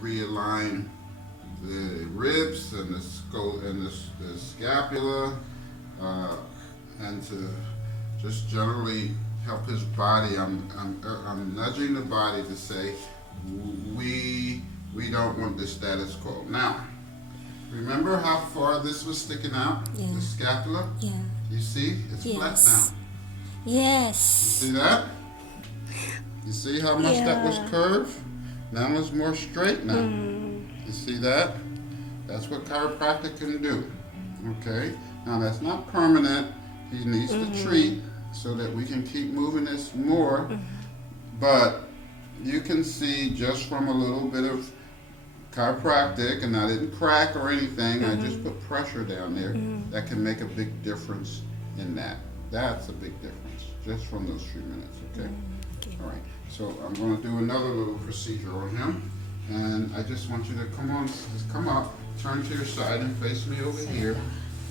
realign the ribs and the skull and the scapula, and to just generally help his body. I'm nudging the body to say we don't want the status quo. Now, remember how far this was sticking out? Yeah. The scapula? Yeah. You see? It's flat Yes. now. Yes. See that? You see how much that was Yeah. curved? Now it's more straight now. Mm. You see that? That's what chiropractic can do. Okay? Now that's not permanent. He needs to treat so that we can keep moving this more. But you can see just from a little bit of chiropractic, and I didn't crack or anything, I just put pressure down there, that can make a big difference in that. That's a big difference just from those 3 minutes, okay? Okay. All right, so I'm going to do another little procedure on him, and I just want you to just come up, turn to your side and face me over here.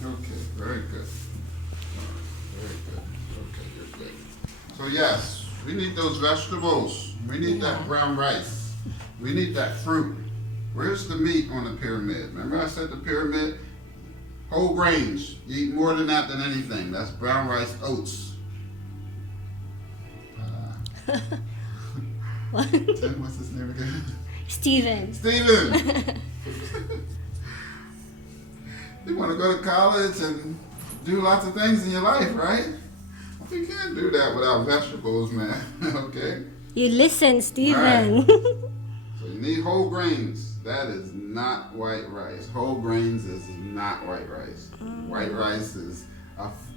Okay, very good. All right, very good. Okay, you're good. So yes, we need those vegetables. We need that brown rice. We need that fruit. Where's the meat on the pyramid? Remember I said the pyramid? Whole grains. You eat more than that than anything. That's brown rice, oats. Tim, what's his name again? Steven. Steven! You want to go to college and do lots of things in your life, right? You can't do that without vegetables, man. Okay? You listen, Steven. So you need whole grains. That is not white rice. Whole grains is not white rice. White rice is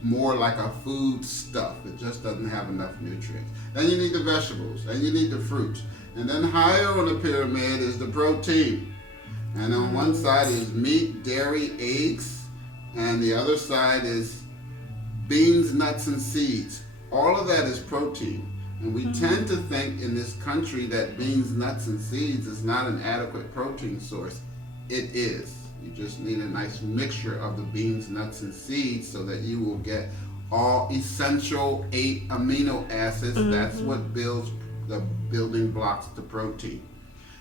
more like a food stuff. It just doesn't have enough nutrients. Then you need the vegetables, and you need the fruits. And then higher on the pyramid is the protein. And on one side is meat, dairy, eggs, and the other side is beans, nuts, and seeds. All of that is protein. And we tend to think in this country that beans, nuts, and seeds is not an adequate protein source. It is. You just need a nice mixture of the beans, nuts, and seeds so that you will get all essential 8 amino acids. That's what builds the building blocks to protein.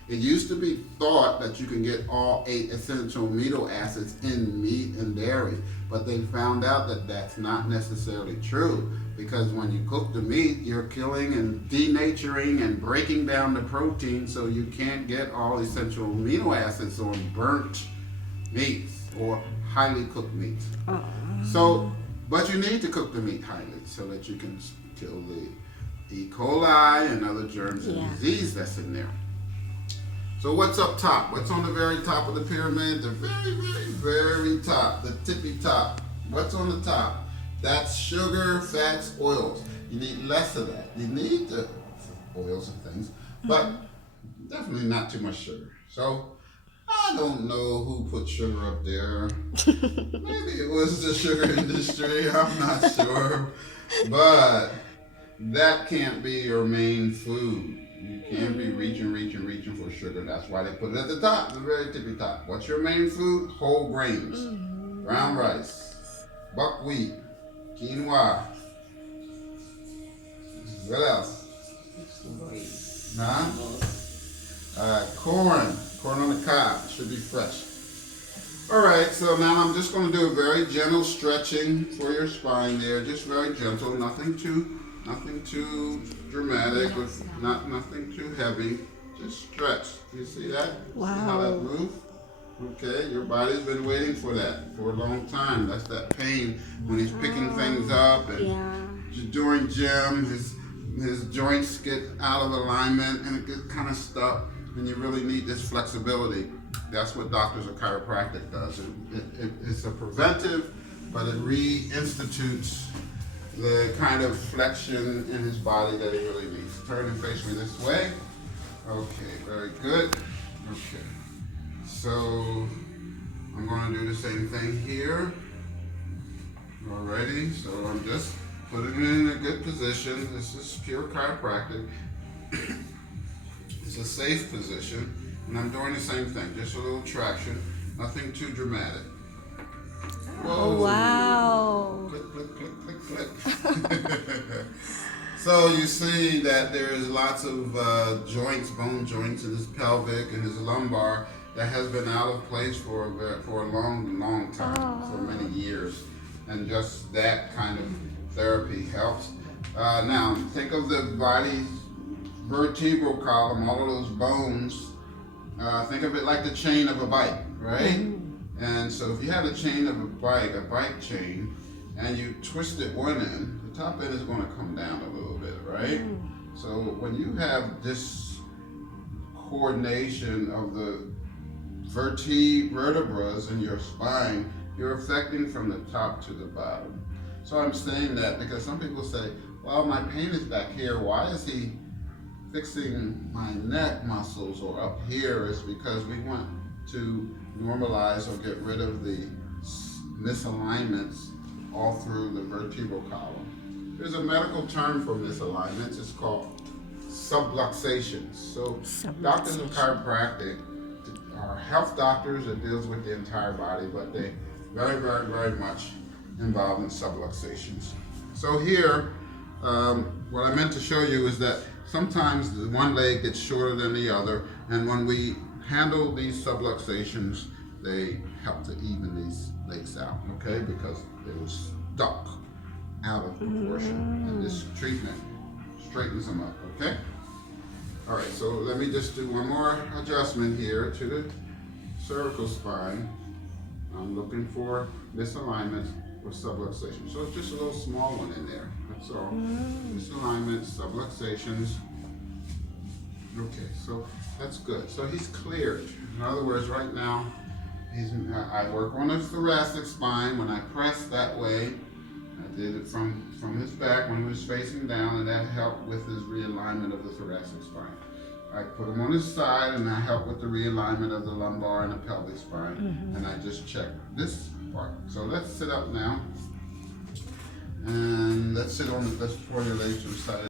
It used to be thought that you can get all 8 essential amino acids in meat and dairy, but they found out that that's not necessarily true, because when you cook the meat, you're killing and denaturing and breaking down the protein, so you can't get all essential amino acids on burnt meats or highly cooked meats. So, but you need to cook the meat highly so that you can kill the E. coli and other germs and disease that's in there. So what's up top? What's on the very top of the pyramid? The very, very, very top, the tippy top. What's on the top? That's sugar, fats, oils. You need less of that. You need the oils and things, but definitely not too much sugar. So I don't know who put sugar up there. Maybe it was the sugar industry. I'm not sure. But that can't be your main food. You can't be reaching for sugar. That's why they put it at the top, the very tippy top. What's your main food? Whole grains. Brown rice, buckwheat, quinoa. What else? Corn on the cob. Should be fresh. All right, so now I'm just going to do a very gentle stretching for your spine there. Just very gentle, nothing too dramatic, but nothing too heavy. Just stretch. You see that? Wow. See how that moves? Okay, your body's been waiting for that for a long time. That's that pain when he's picking things up, and during gym, his joints get out of alignment and it gets kind of stuck, and you really need this flexibility. That's what doctors of chiropractic does. It's a preventive, but it reinstitutes the kind of flexion in his body that he really needs. Turn and face me this way. Okay, very good. Okay. So I'm going to do the same thing here. Alrighty, so I'm just putting it in a good position. This is pure chiropractic. It's a safe position. And I'm doing the same thing, just a little traction, nothing too dramatic. Whoa. Oh, wow. Click, click, click, click, click. So you see that there's lots of joints, bone joints in his pelvic and his lumbar that has been out of place for a long time, for many years, and just that kind of therapy helps. Now think of the body's vertebral column, all of those bones. Think of it like the chain of a bike, right? And so if you have a chain of a bike chain, and you twist it one end, the top end is going to come down a little bit, right? So when you have this coordination of the vertebrae in your spine, you're affecting from the top to the bottom. So I'm saying that because some people say, well, my pain is back here. Why is he fixing my neck muscles or up here? Is because we want to normalize or get rid of the misalignments all through the vertebral column. There's a medical term for misalignments. It's called subluxations. So doctors of chiropractic are health doctors that deals with the entire body, but they very much involved in subluxations. So here, what I meant to show you is that sometimes the one leg gets shorter than the other, and when we handle these subluxations, they help to even these legs out, okay? Because they were stuck out of proportion, and this treatment straightens them up, okay? All right, so let me just do one more adjustment here to the cervical spine. I'm looking for misalignment or subluxation. So it's just a little small one in there, that's all. Misalignment, subluxations. Okay, so that's good. So he's cleared. In other words, right now, I work on his thoracic spine. When I press that way, I did it from his back when he was facing down, and that helped with his realignment of the thoracic spine. I put him on his side, and I help with the realignment of the lumbar and the pelvic spine, and I just check this part. So let's sit up now, and let's sit on the, let's pour your legs to the side.